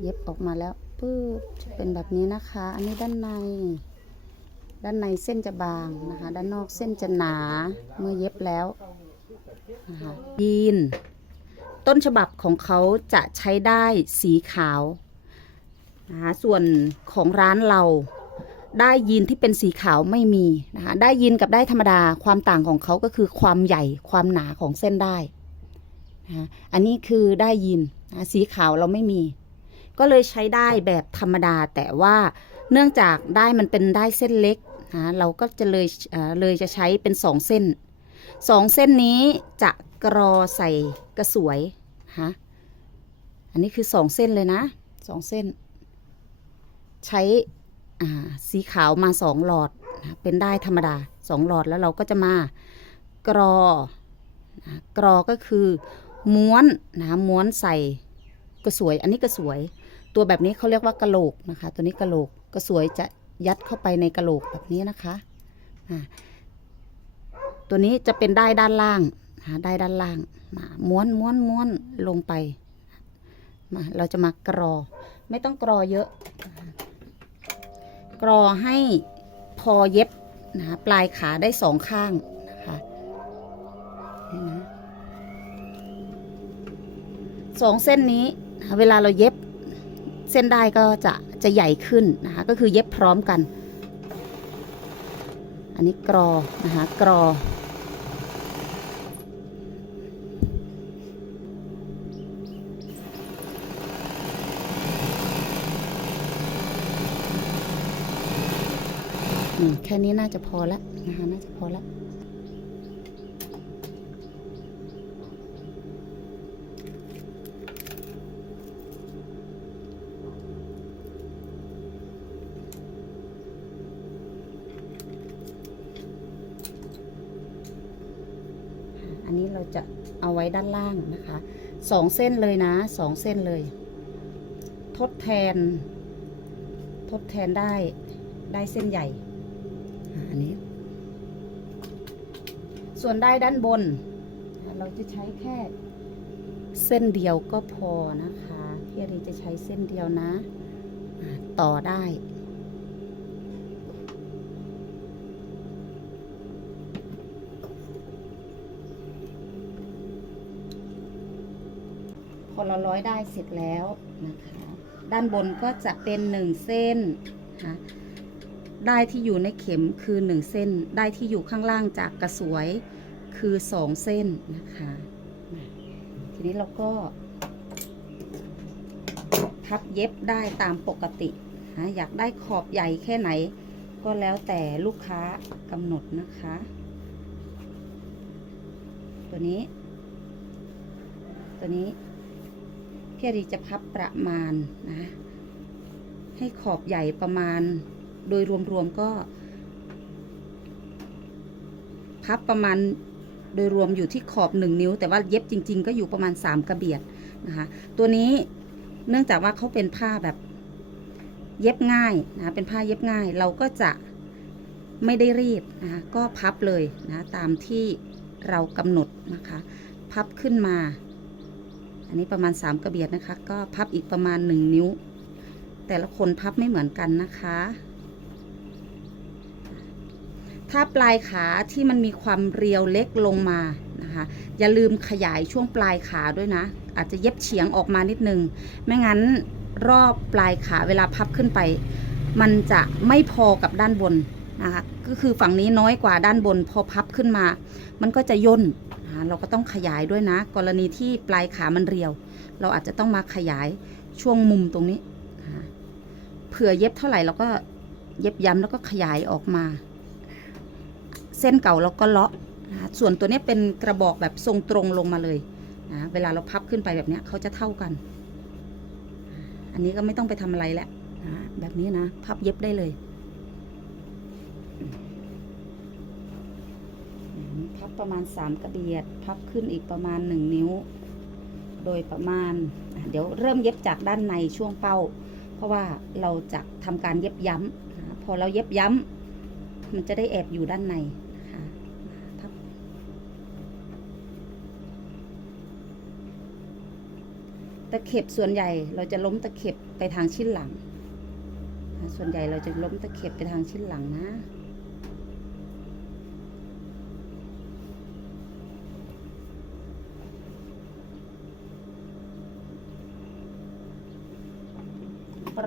เย็บออกมาแล้วปื๊บจะเป็นแบบนี้นะคะ อันนี้ด้านใน ด้านในเส้นจะบางนะคะ ด้านนอกเส้นจะหนาเมื่อเย็บแล้วนะคะยีน ต้นฉบับของเขาจะใช้ได้สีขาวนะคะส่วนของร้านเราได้ยีนที่เป็นสีขาวไม่มีนะคะได้ยีนกับได้ธรรมดาความต่างของเขาก็คือความใหญ่ความหนาของเส้นได้นะคะอันนี้คือได้ยีน นะสีขาวเราไม่มี ก็เลยใช้ได้แบบธรรมดาแต่ว่าเนื่องจากได้มันเป็นได้เส้นเล็กนะเราก็จะเลยเลยจะใช้เป็นสองเส้นสองเส้นนี้จะกรอใส่กระสวยฮะอันนี้คือสองเส้นเลยนะสองเส้น ใช้สีขาวมาสองหลอดนะเป็นได้ธรรมดาสองหลอดแล้วเราก็จะมากรอนะกรอก็คือ ม้วนนะม้วนใส่กระสวย อันนี้กระสวย ตัวแบบนี้เขาเรียกว่ากะโหลกนะคะ ตัวนี้กะโหลกกระสวยจะยัดเข้าไปในกะโหลกแบบนี้นะคะอ่าตัวนี้จะเป็นได้ด้านล่างนะได้ด้านล่างมาม้วนม้วนม้วนลงไปมาเราจะมากรอ ไม่ต้องกรอเยอะ กรอให้พอเย็บนะคะปลายขาได้สองข้างนะคะนี่นะ สองเส้นนี้เวลาเราเย็บเส้นได้ก็จะจะใหญ่ขึ้นนะคะก็คือเย็บพร้อมกัน อันนี้กรอนะคะกรอ แค่นี้น่าจะพอและนะคะน่าจะพอและอันนี้ เอาไว้ด้านล่างนะคะสองเส้นเลยนะสองเส้นเลย ทดแทน ทดแทนได้ได้เส้นใหญ่อันนี้ ส่วนได้ด้านบน เราจะใช้แค่เส้นเดียวก็พอนะคะพี่อรีจะใช้เส้นเดียวนะ ต่อได้ พอเราร้อยได้เสร็จแล้วนะคะ ด้านบนก็จะเป็นหนึ่งเส้นนะคะได้ที่อยู่ในเข็มคือหนึ่งเส้น ได้ที่อยู่ข้างล่างจากกระสวยคือสองเส้นนะคะ ทีนี้เราก็พับเย็บได้ตามปกตินะอยากได้ขอบใหญ่แค่ไหน ก็แล้วแต่ลูกค้ากำหนดนะคะ ตัวนี้ ตัวนี้ พี่อารีจะพับประมาณนะ ให้ขอบใหญ่ประมาณ โดยรวมๆก็ พับประมาณโดยรวมอยู่ที่ขอบหนึ่งนิ้ว แต่ว่าเย็บจริง ๆ ก็อยู่ประมาณสามกระเบียดนะคะ ตัวนี้เนื่องจากว่าเขาเป็นผ้าแบบเย็บง่ายนะเป็นผ้าเย็บง่าย เราก็จะไม่ได้รีบนะคะก็พับเลยนะตามที่เรากำหนดนะคะ พับขึ้นมา อันนี้ประมาณ 3 กระเบียดนะคะ ก็พับอีกประมาณ 1 นิ้ว แต่ละคนพับไม่เหมือนกันนะคะ ถ้าปลายขาที่มันมีความเรียวเล็กลงมานะคะอย่าลืมขยายช่วงปลายขาด้วยนะ อาจจะเย็บเฉียงออกมานิดนึง ไม่งั้นรอบปลายขาเวลาพับขึ้นไป มันจะไม่พอกับด้านบนนะคะก็คือฝั่งนี้น้อยกว่าด้านบนพอพับขึ้นมา มันก็จะย่น เราก็ต้องขยายด้วยนะ กรณีที่ปลายขามันเรียว เราอาจจะต้องมาขยายช่วงมุมตรงนี้นะเผื่อเย็บเท่าไหร่เราก็เย็บย้ำแล้วก็ขยายออกมา เส้นเก่าเราก็เลาะนะส่วนตัวนี้เป็นกระบอกแบบทรงตรงลงมาเลยนะเวลาเราพับขึ้นไปแบบนี้เขาจะเท่ากัน อันนี้ก็ไม่ต้องไปทำอะไรแล้วนะแบบนี้นะ พับเย็บได้เลย พับ ประมาณ 3 กระเบียด พับขึ้นอีกประมาณ 1 นิ้ว โดยประมาณ เดี๋ยวเริ่มเย็บจากด้านในช่วงเป้า เพราะว่าเราจะทำการเย็บย้ำนะคะพอเราเย็บย้ำมันจะได้แอบอยู่ด้านในตะเข็บส่วนใหญ่เราจะล้มตะเข็บไปทางชิ้นหลัง ส่วนใหญ่เราจะล้มตะเข็บไปทางชิ้นหลังนะ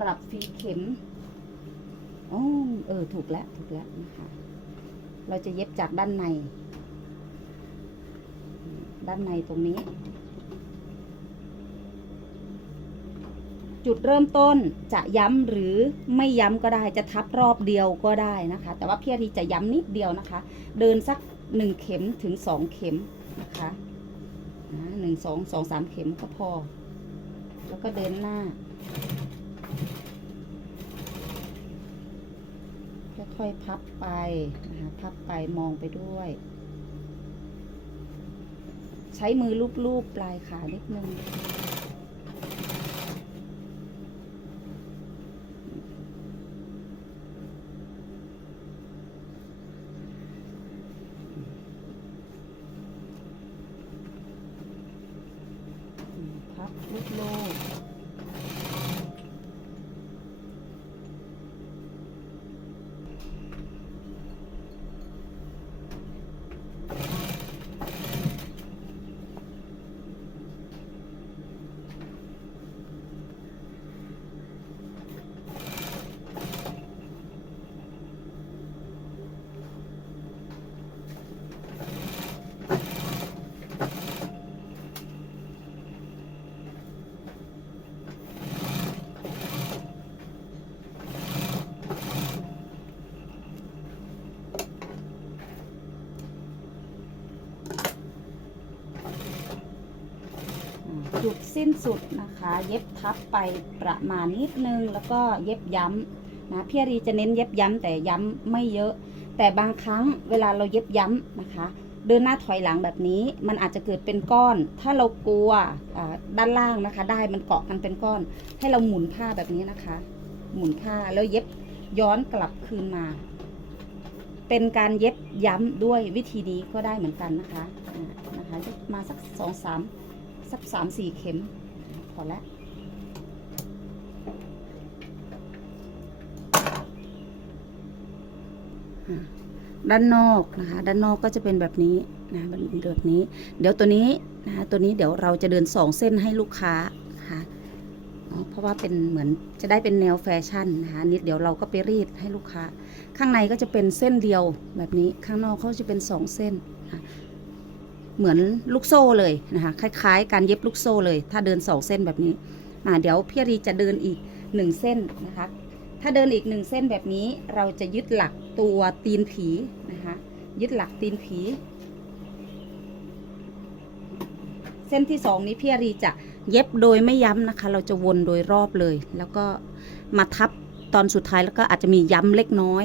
รับฟีเข็มอ๋อเออ ถูกแล้ว ถูกแล้วนะคะ เราจะเย็บจากด้านใน ด้านในตรงนี้ จุดเริ่มต้นจะย้ำหรือไม่ย้ำก็ได้ จะทับรอบเดียวก็ได้นะคะ แต่ว่าพี่อารีจะย้ำนิดเดียวนะคะ เดินสักหนึ่งเข็มถึงสองเข็มนะคะหนึ่งสองสองสามเข็มก็พอ แล้วก็เดินหน้า ค่อยๆพับไปนะคะพับไปมองไปด้วย ใช้มือลูบๆปลายขานิดนึงพับลูกโสิ้นสุดนะคะ เย็บทับไปประมาณนิดนึง แล้วก็เย็บย้ำนะพี่อารีจะเน้นเย็บย้ำแต่ย้ำไม่เยอะ แต่บางครั้งเวลาเราเย็บย้ำนะคะ เดินหน้าถอยหลังแบบนี้ มันอาจจะเกิดเป็นก้อน ถ้าเรากลัวด้านล่างนะคะ ได้มันเกาะกันเป็นก้อน ให้เราหมุนผ้าแบบนี้นะคะ หมุนผ้าแล้วเย็บย้อนกลับคืนมา เป็นการเย็บย้ำด้วยวิธีนี้ก็ได้เหมือนกันนะคะนะคะมาสักสองสาม สักสามสี่เข็ม พอแล้วด้านนอกนะคะด้านนอกก็จะเป็นแบบนี้นะแบบนี้ เดี๋ยวตัวนี้นะคะตัวนี้เดี๋ยวเราจะเดินสองเส้นให้ลูกค้านะคะเพราะว่าเป็นเหมือนจะได้เป็นแนวแฟชั่นนะคะนิดเดี๋ยวเราก็ไปรีดให้ลูกค้า ข้างในก็จะเป็นเส้นเดียวแบบนี้ข้างนอกเขาจะเป็นสองเส้นนะ เหมือนลูกโซ่เลยนะคะคล้าย ๆ การเย็บลูกโซ่เลย ถ้าเดินสองเส้นแบบนี้อ่าเดี๋ยวพี่อารีจะเดินอีกหนึ่งเส้นนะคะ ถ้าเดินอีกหนึ่งเส้นแบบนี้เราจะยึดหลักตัวตีนผีนะคะยึดหลักตีนผี เส้นที่สองนี้พี่อารีจะเย็บโดยไม่ย้ำนะคะ เราจะวนโดยรอบเลย แล้วก็มาทับตอนสุดท้ายแล้วก็อาจจะมีย้ำเล็กน้อย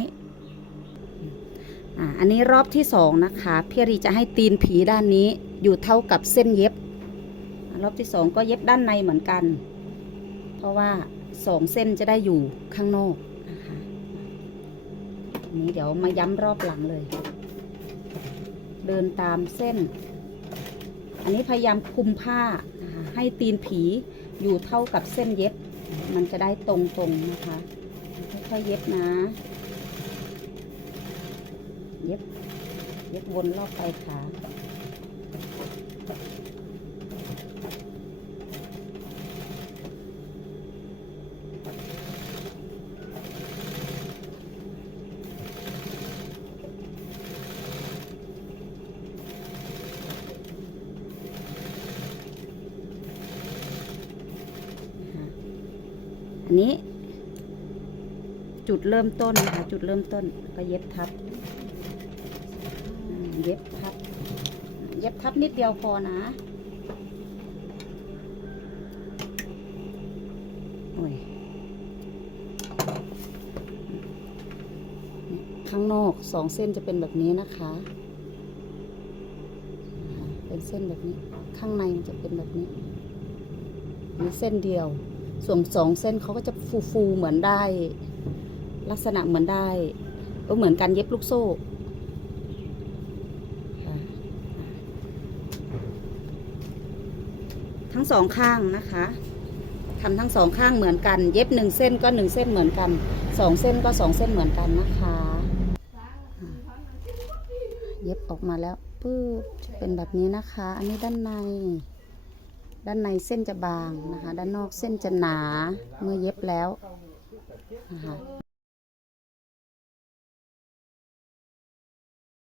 อ่าอันนี้รอบที่สองนะคะพี่รีจะให้ตีนผีด้านนี้อยู่เท่ากับเส้นเย็บ รอบที่สองก็เย็บด้านในเหมือนกัน เพราะว่าสองเส้นจะได้อยู่ข้างนอกนะคะนนี้เดี๋ยวมาย้ำรอบหลังเลย เดินตามเส้น อันนี้พยายามคุมผ้านะคะให้ตีนผีอยู่เท่ากับเส้นเย็บ มันจะได้ตรงๆนะคะค่อยๆเย็บนะ ย็บ เย็บวนรอบปลายขาอันนี้ จุดเริ่มต้นนะคะจุดเริ่มต้นก็เย็บทับ ย็บทับ เย็บทับนิดเดียวพอนะโอ้ยข้างนอกสองเส้นจะเป็นแบบนี้นะคะ เป็นเส้นแบบนี้ ข้างในมันจะเป็นแบบนี้มีเส้นเดียว ส่วนสองเส้นเขาก็จะฟูฟูๆเหมือนได้ ลักษณะเหมือนได้ก็เหมือนการเย็บลูกโซ่ค่ะ ทั้งสองข้างนะคะทำทั้งสองข้างเหมือนกัน เย็บหนึ่งเส้นก็หนึ่งเส้นเหมือนกันสองเส้นก็สองเส้นเหมือนกันนะคะ เย็บออกมาแล้วปื๊บจะเป็นแบบนี้นะคะ อันนี้ด้านใน ด้านในเส้นจะบางนะคะ ด้านนอกเส้นจะหนาเมื่อเย็บแล้วนะคะ